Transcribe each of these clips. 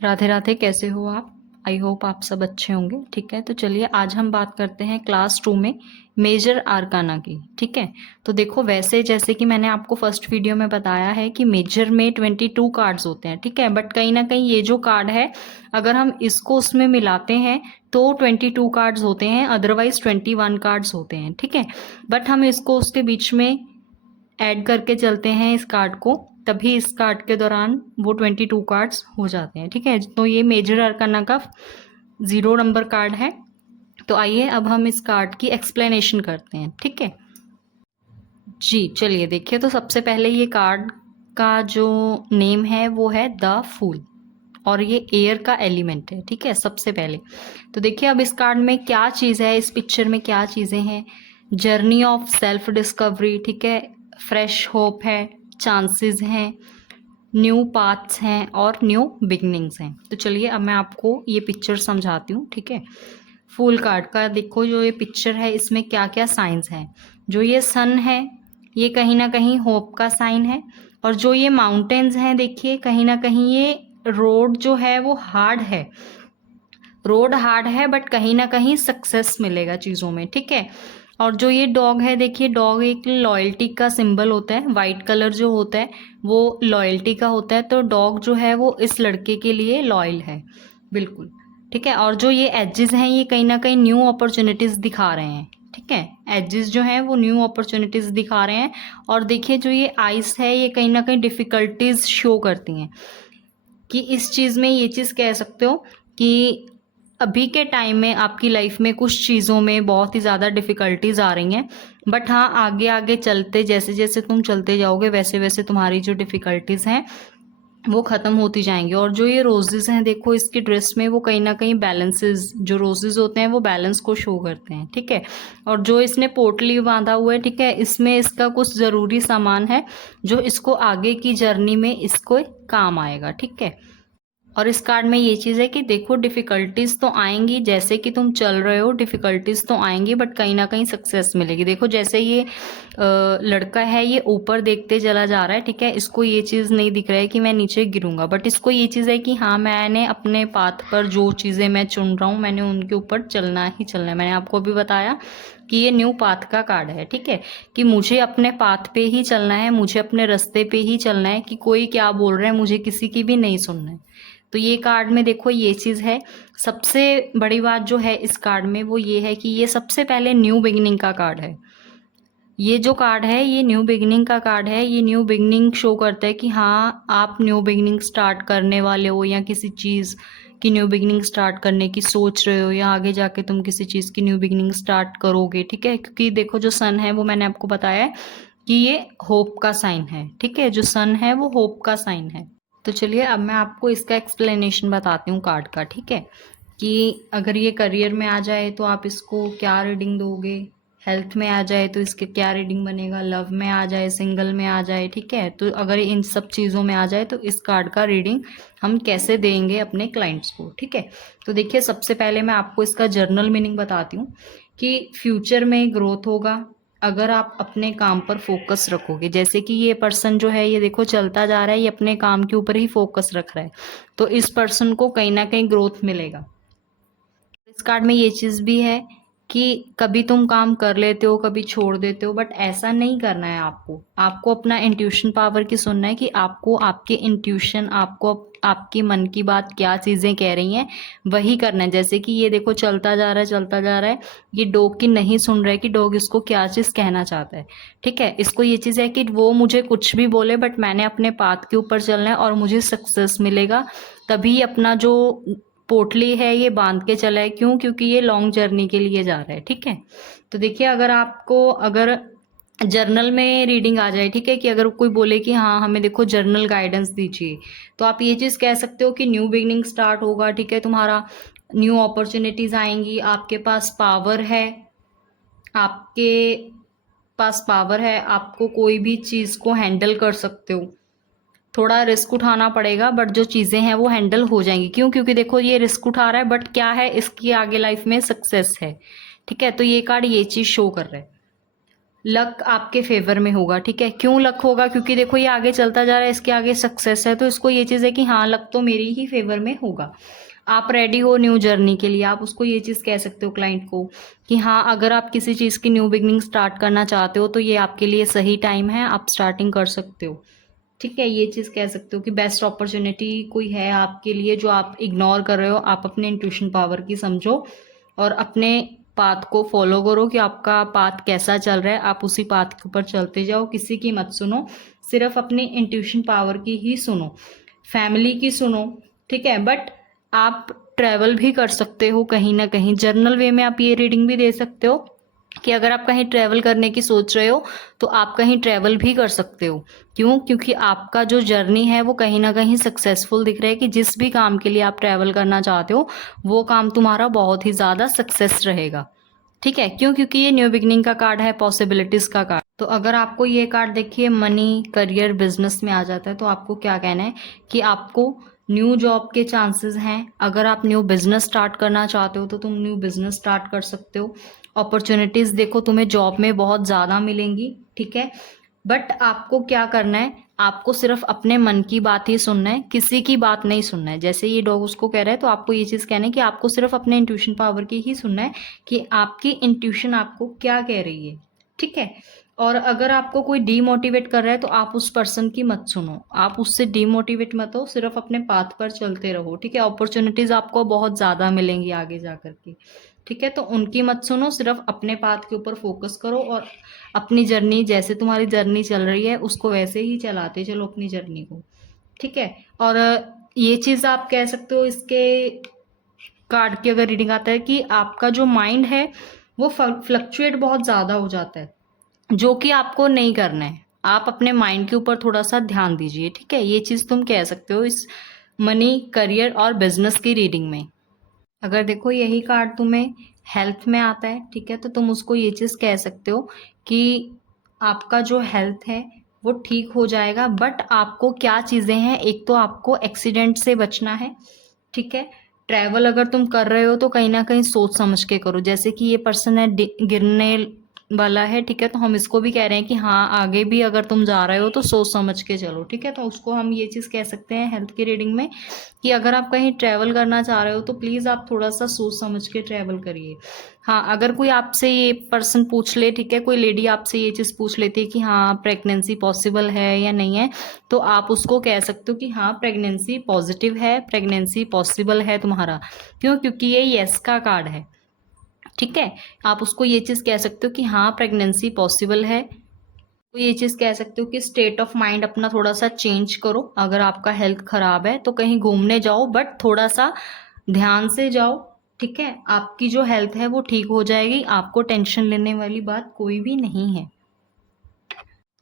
राधे राधे, कैसे हो आप? आई होप आप सब अच्छे होंगे। ठीक है, तो चलिए आज हम बात करते हैं क्लास 2 में मेजर आर्काना की। ठीक है, तो देखो वैसे जैसे कि मैंने आपको फर्स्ट वीडियो में बताया है कि मेजर में 22 कार्ड्स होते हैं। ठीक है, बट कहीं ना कहीं ये जो कार्ड है अगर हम इसको उसमें मिलाते हैं तो 22 कार्ड्स होते हैं, अदरवाइज 21 कार्ड्स होते हैं। ठीक है, बट हम इसको उसके बीच में ऐड करके चलते हैं इस कार्ड को, तभी इस कार्ड के दौरान वो 22 कार्ड्स हो जाते हैं। ठीक है, तो ये मेजर अरकाना का 0 नंबर कार्ड है। तो आइए अब हम इस कार्ड की एक्सप्लेनेशन करते हैं। ठीक है जी, चलिए देखिए, तो सबसे पहले ये कार्ड का जो नेम है वो है द फूल, और ये एयर का एलिमेंट है। ठीक है, सबसे पहले तो देखिए अब इस कार्ड में क्या चीज़ है, इस पिक्चर में क्या चीज़ें हैं। जर्नी ऑफ सेल्फ डिस्कवरी, ठीक है, फ्रेश होप है, चांसेस हैं, न्यू पाथ्स हैं और न्यू बिगनिंग्स हैं। तो चलिए अब मैं आपको ये पिक्चर समझाती हूँ। ठीक है, फूल कार्ड का देखो जो ये पिक्चर है इसमें क्या क्या साइंस हैं। जो ये सन है ये कहीं ना कहीं होप का साइन है, और जो ये माउंटेन्स हैं देखिए कहीं ना कहीं ये रोड जो है वो हार्ड है, रोड हार्ड है, बट कहीं ना कहीं सक्सेस मिलेगा चीज़ों में। ठीक है, और जो ये डॉग है देखिए, डॉग एक लॉयल्टी का सिंबल होता है, वाइट कलर जो होता है वो लॉयल्टी का होता है, तो डॉग जो है वो इस लड़के के लिए लॉयल है बिल्कुल। ठीक है, और जो ये एजेस हैं ये कहीं ना कहीं न्यू अपॉर्चुनिटीज दिखा रहे हैं। ठीक है, एजेस जो हैं वो न्यू अपॉर्चुनिटीज दिखा रहे हैं, और देखिए जो ये आइस है ये कहीं ना कहीं डिफिकल्टीज शो करती हैं, कि इस चीज़ में ये चीज़ कह सकते हो कि अभी के टाइम में आपकी लाइफ में कुछ चीज़ों में बहुत ही ज़्यादा डिफ़िकल्टीज आ रही हैं, बट हाँ आगे आगे चलते जैसे जैसे तुम चलते जाओगे वैसे वैसे तुम्हारी जो डिफ़िकल्टीज हैं वो ख़त्म होती जाएंगी। और जो ये रोजेस हैं देखो इसकी ड्रेस में वो कहीं ना कहीं बैलेंसेस, जो रोजेस होते हैं वो बैलेंस को शो करते हैं। ठीक है, और जो इसने पोटली बांधा हुआ है, ठीक है, इसमें इसका कुछ ज़रूरी सामान है जो इसको आगे की जर्नी में इसको काम आएगा। ठीक है, और इस कार्ड में ये चीज़ है कि देखो डिफ़िकल्टीज तो आएंगी, जैसे कि तुम चल रहे हो डिफ़िकल्टीज तो आएंगी, बट कहीं ना कहीं सक्सेस मिलेगी। देखो जैसे ये लड़का है ये ऊपर देखते चला जा रहा है। ठीक है, इसको ये चीज़ नहीं दिख रहा है कि मैं नीचे गिरूंगा, बट इसको ये चीज़ है कि हाँ मैंने अपने पाथ पर जो चीज़ें मैं चुन रहा हूँ मैंने उनके ऊपर चलना ही चलना है। मैंने आपको अभी बताया कि ये न्यू पाथ का कार्ड है। ठीक है, कि मुझे अपने पाथ पे ही चलना है, मुझे अपने रास्ते पे ही चलना है, कि कोई क्या बोल रहा है मुझे किसी की भी नहीं सुनना है। तो ये कार्ड में देखो ये चीज़ है। सबसे बड़ी बात जो है इस कार्ड में वो ये है कि ये सबसे पहले न्यू बिगिनिंग का कार्ड है। ये जो कार्ड है ये न्यू बिगिनिंग का कार्ड है। ये न्यू बिगिनिंग शो करता है कि हाँ आप न्यू बिगिनिंग स्टार्ट करने वाले हो, या किसी चीज़ की न्यू बिगिनिंग स्टार्ट करने की सोच रहे हो, या आगे जाके तुम किसी चीज़ की न्यू बिगिनिंग स्टार्ट करोगे। ठीक है, क्योंकि देखो जो सन है वो मैंने आपको बताया है कि ये होप का साइन है। ठीक है, जो सन है वो होप का साइन है। तो चलिए अब मैं आपको इसका एक्सप्लेनेशन बताती हूँ कार्ड का। ठीक है, कि अगर ये करियर में आ जाए तो आप इसको क्या रीडिंग दोगे, हेल्थ में आ जाए तो इसके क्या रीडिंग बनेगा, लव में आ जाए, सिंगल में आ जाए। ठीक है, तो अगर इन सब चीज़ों में आ जाए तो इस कार्ड का रीडिंग हम कैसे देंगे अपने क्लाइंट्स को। ठीक है, तो देखिए सबसे पहले मैं आपको इसका जर्नल मीनिंग बताती हूँ कि फ्यूचर में ग्रोथ होगा अगर आप अपने काम पर फोकस रखोगे। जैसे कि ये पर्सन जो है ये देखो चलता जा रहा है, ये अपने काम के ऊपर ही फोकस रख रहा है, तो इस पर्सन को कहीं ना कहीं ग्रोथ मिलेगा। इस कार्ड में ये चीज़ भी है कि कभी तुम काम कर लेते हो कभी छोड़ देते हो, बट ऐसा नहीं करना है। आपको आपको अपना इंट्यूशन पावर की सुनना है कि आपको आपके इंट्यूशन, आपको आपकी मन की बात क्या चीज़ें कह रही हैं वही करना है। जैसे कि ये देखो चलता जा रहा है चलता जा रहा है, ये डॉग की नहीं सुन रहा है कि डॉग इसको क्या चीज़ कहना चाहता है। ठीक है, इसको ये चीज़ है कि वो मुझे कुछ भी बोले बट मैंने अपने पाथ के ऊपर चलना है और मुझे सक्सेस मिलेगा। तभी अपना जो पोटली है ये बांध के चला है। क्यों? क्योंकि ये लॉन्ग जर्नी के लिए जा रहा है। ठीक है, तो देखिए अगर आपको अगर जर्नल में रीडिंग आ जाए, ठीक है, कि अगर कोई बोले कि हाँ हमें देखो जर्नल गाइडेंस दीजिए, तो आप ये चीज़ कह सकते हो कि न्यू बिगनिंग स्टार्ट होगा। ठीक है, तुम्हारा न्यू अपॉर्चुनिटीज आएंगी, आपके पास पावर है, आपके पास पावर है, आपको कोई भी चीज़ को हैंडल कर सकते हो। थोड़ा रिस्क उठाना पड़ेगा बट जो चीज़ें हैं वो हैंडल हो जाएंगी। क्यों? क्योंकि देखो ये रिस्क उठा रहा है बट क्या है इसकी आगे लाइफ में सक्सेस है। ठीक है, तो ये कार्ड ये चीज़ शो कर रहा है। लक आपके फेवर में होगा, ठीक है। क्यों लक होगा? क्योंकि देखो ये आगे चलता जा रहा है, इसके आगे सक्सेस है, तो इसको ये चीज़ है कि हाँ लक तो मेरी ही फेवर में होगा। आप रेडी हो न्यू जर्नी के लिए, आप उसको ये चीज़ कह सकते हो क्लाइंट को कि हाँ अगर आप किसी चीज़ की न्यू बिगनिंग स्टार्ट करना चाहते हो तो ये आपके लिए सही टाइम है, आप स्टार्टिंग कर सकते हो, ठीक है। ये चीज़ कह सकते हो कि बेस्ट अपॉर्चुनिटी कोई है आपके लिए जो आप इग्नोर कर रहे हो, आप अपने इंट्यूशन पावर की समझो और अपने पाथ को फॉलो करो कि आपका पाथ कैसा चल रहा है, आप उसी पाथ के ऊपर चलते जाओ, किसी की मत सुनो, सिर्फ अपनी इंट्यूशन पावर की ही सुनो, फैमिली की सुनो, ठीक है। बट आप ट्रैवल भी कर सकते हो कहीं ना कहीं, जर्नल वे में आप ये रीडिंग भी दे सकते हो कि अगर आप कहीं ट्रैवल करने की सोच रहे हो तो आप कहीं ट्रैवल भी कर सकते हो। क्यों? क्योंकि आपका जो जर्नी है वो कहीं ना कहीं सक्सेसफुल दिख रहा है कि जिस भी काम के लिए आप ट्रैवल करना चाहते हो वो काम तुम्हारा बहुत ही ज़्यादा सक्सेस रहेगा, ठीक है। क्यों? क्योंकि ये न्यू बिगनिंग का कार्ड है, पॉसिबिलिटीज का कार्ड। तो अगर आपको ये कार्ड देखिए मनी, करियर, बिजनेस में आ जाता है तो आपको क्या कहना है कि आपको न्यू जॉब के चांसेस हैं। अगर आप न्यू बिजनेस स्टार्ट करना चाहते हो तो तुम न्यू बिजनेस स्टार्ट कर सकते हो। अपॉर्चुनिटीज देखो तुम्हें जॉब में बहुत ज़्यादा मिलेंगी, ठीक है। बट आपको क्या करना है, आपको सिर्फ अपने मन की बात ही सुनना है, किसी की बात नहीं सुनना है। जैसे ये डॉग उसको कह रहा है तो आपको ये चीज़ कहना है कि आपको सिर्फ अपने इंट्यूशन पावर की ही सुनना है कि आपकी इंट्यूशन आपको क्या कह रही है, ठीक है। और अगर आपको कोई डीमोटिवेट कर रहा है तो आप उस पर्सन की मत सुनो, आप उससे डीमोटिवेट मत हो, सिर्फ अपने पाथ पर चलते रहो, ठीक है। अपॉर्चुनिटीज आपको बहुत ज़्यादा मिलेंगी आगे जा करके, ठीक है। तो उनकी मत सुनो, सिर्फ अपने पाथ के ऊपर फोकस करो और अपनी जर्नी, जैसे तुम्हारी जर्नी चल रही है उसको वैसे ही चलाते चलो अपनी जर्नी को, ठीक है। और ये चीज़ आप कह सकते हो इसके कार्ड की अगर रीडिंग आता है कि आपका जो माइंड है वो फ्लक्चुएट बहुत ज़्यादा हो जाता है, जो कि आपको नहीं करना है। आप अपने माइंड के ऊपर थोड़ा सा ध्यान दीजिए, ठीक है। ये चीज़ तुम कह सकते हो इस मनी, करियर और बिजनेस की रीडिंग में। अगर देखो यही कार्ड तुम्हें हेल्थ में आता है, ठीक है, तो तुम उसको ये चीज़ कह सकते हो कि आपका जो हेल्थ है वो ठीक हो जाएगा। बट आपको क्या चीज़ें हैं, एक तो आपको एक्सीडेंट से बचना है, ठीक है। ट्रैवल अगर तुम कर रहे हो तो कहीं ना कहीं सोच समझ के करो, जैसे कि ये पर्सन है गिरने वाला है, ठीक है, तो हम इसको भी कह रहे हैं कि हाँ आगे भी अगर तुम जा रहे हो तो सोच समझ के चलो, ठीक है। तो उसको हम ये चीज़ कह सकते हैं हेल्थ की रीडिंग में कि अगर आप कहीं ट्रैवल करना चाह रहे हो तो प्लीज़ आप थोड़ा सा सोच समझ के ट्रैवल करिए। हाँ अगर कोई आपसे ये पर्सन पूछ ले, ठीक है, कोई लेडी आपसे ये चीज़ पूछ लेती है कि हाँ प्रेगनेंसी पॉसिबल है या नहीं है, तो आप उसको कह सकते हो कि हाँ प्रेगनेंसी पॉजिटिव है, प्रेगनेंसी पॉसिबल है तुम्हारा। क्यों? क्योंकि ये यस का कार्ड है, ठीक है। आप उसको ये चीज़ कह सकते हो कि हाँ प्रेगनेंसी पॉसिबल है। तो ये चीज़ कह सकते हो कि स्टेट ऑफ माइंड अपना थोड़ा सा चेंज करो। अगर आपका हेल्थ खराब है तो कहीं घूमने जाओ, बट थोड़ा सा ध्यान से जाओ, ठीक है। आपकी जो हेल्थ है वो ठीक हो जाएगी, आपको टेंशन लेने वाली बात कोई भी नहीं है।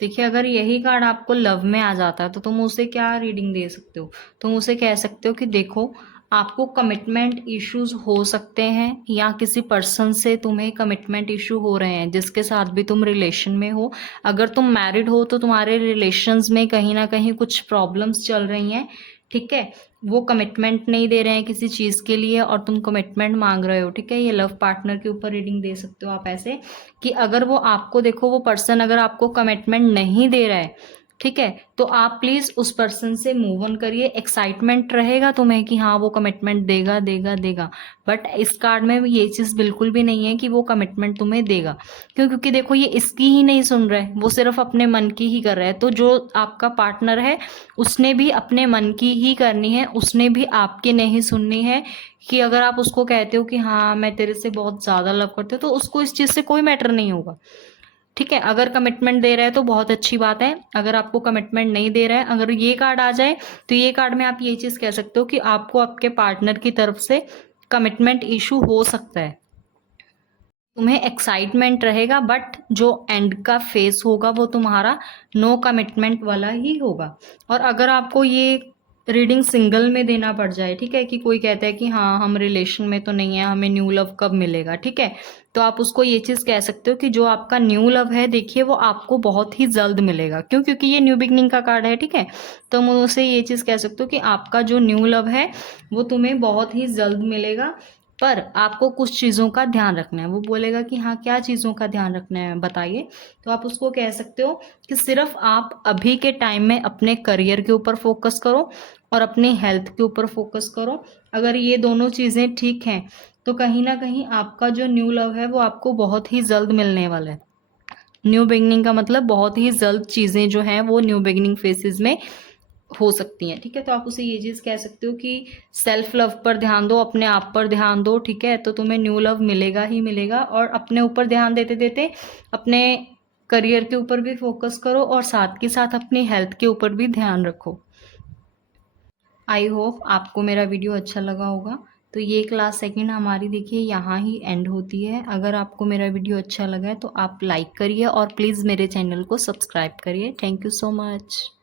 देखिए अगर यही कार्ड आपको लव में आ जाता है तो तुम उसे क्या रीडिंग दे सकते हो, तुम उसे कह सकते हो कि देखो आपको कमिटमेंट इश्यूज हो सकते हैं या किसी पर्सन से तुम्हें कमिटमेंट इशू हो रहे हैं जिसके साथ भी तुम रिलेशन में हो। अगर तुम मैरिड हो तो तुम्हारे रिलेशंस में कहीं ना कहीं कुछ प्रॉब्लम्स चल रही हैं, ठीक है। वो कमिटमेंट नहीं दे रहे हैं किसी चीज़ के लिए और तुम कमिटमेंट मांग रहे हो, ठीक है। ये लव पार्टनर के ऊपर रीडिंग दे सकते हो आप ऐसे कि अगर वो आपको, देखो वो पर्सन अगर आपको कमिटमेंट नहीं दे रहा है, ठीक है, तो आप प्लीज़ उस पर्सन से मूव ऑन करिए। एक्साइटमेंट रहेगा तुम्हें कि हाँ वो कमिटमेंट देगा देगा देगा, बट इस कार्ड में ये चीज़ बिल्कुल भी नहीं है कि वो कमिटमेंट तुम्हें देगा। क्यों? क्योंकि देखो ये इसकी ही नहीं सुन रहे, वो सिर्फ अपने मन की ही कर रहा है। तो जो आपका पार्टनर है उसने भी अपने मन की ही करनी है, उसने भी आपकी नहीं सुननी है। कि अगर आप उसको कहते हो कि हाँ मैं तेरे से बहुत ज़्यादा लव करती हूँ तो उसको इस चीज़ से कोई मैटर नहीं होगा, ठीक है। अगर कमिटमेंट दे रहा है तो बहुत अच्छी बात है, अगर आपको कमिटमेंट नहीं दे रहा है, अगर ये कार्ड आ जाए तो ये कार्ड में आप ये चीज़ कह सकते हो कि आपको आपके पार्टनर की तरफ से कमिटमेंट इशू हो सकता है। तुम्हें एक्साइटमेंट रहेगा बट जो एंड का फेस होगा वो तुम्हारा नो कमिटमेंट वाला ही होगा। और अगर आपको ये रीडिंग सिंगल में देना पड़ जाए, ठीक है, कि कोई कहता है कि हाँ हम रिलेशन में तो नहीं है, हमें न्यू लव कब मिलेगा, ठीक है, तो आप उसको ये चीज़ कह सकते हो कि जो आपका न्यू लव है देखिए वो आपको बहुत ही जल्द मिलेगा। क्यों? क्योंकि ये न्यू बिगनिंग का कार्ड है, ठीक है। तो हम उसे ये चीज़ कह सकते हो कि आपका जो न्यू लव है वो तुम्हें बहुत ही जल्द मिलेगा। पर आपको कुछ चीज़ों का ध्यान रखना है। वो बोलेगा कि हाँ, क्या चीज़ों का ध्यान रखना है बताइए? तो आप उसको कह सकते हो कि सिर्फ़ आप अभी के टाइम में अपने करियर के ऊपर फ़ोकस करो और अपनी हेल्थ के ऊपर फ़ोकस करो। अगर ये दोनों चीज़ें ठीक हैं, तो कहीं न कहीं आपका जो न्यू लव है वो आपको बहुत ही जल्द मिलने वाला है। न्यू बिगिनिंग का मतलब बहुत ही जल्द चीज़ें जो हैं वो न्यू बिगिनिंग फेजेज़ में हो सकती हैं, ठीक है? तो आप उसे ये चीज़ कह सकते हो कि सेल्फ लव पर ध्यान दो, अपने आप पर ध्यान दो, ठीक है? तो तुम्हें न्यू लव मिलेगा ही मिलेगा और अपने ऊपर ध्यान देते-देते अपने करियर के ऊपर भी फ़ोकस करो और साथ के साथ अपनी हेल्थ के ऊपर भी ध्यान रखो। आई होप आपको मेरा वीडियो अच्छा लगा होगा। तो ये क्लास सेकंड हमारी देखिए यहाँ ही एंड होती है। अगर आपको मेरा वीडियो अच्छा लगा है तो आप लाइक करिए और प्लीज़ मेरे चैनल को सब्सक्राइब करिए। Thank you so much.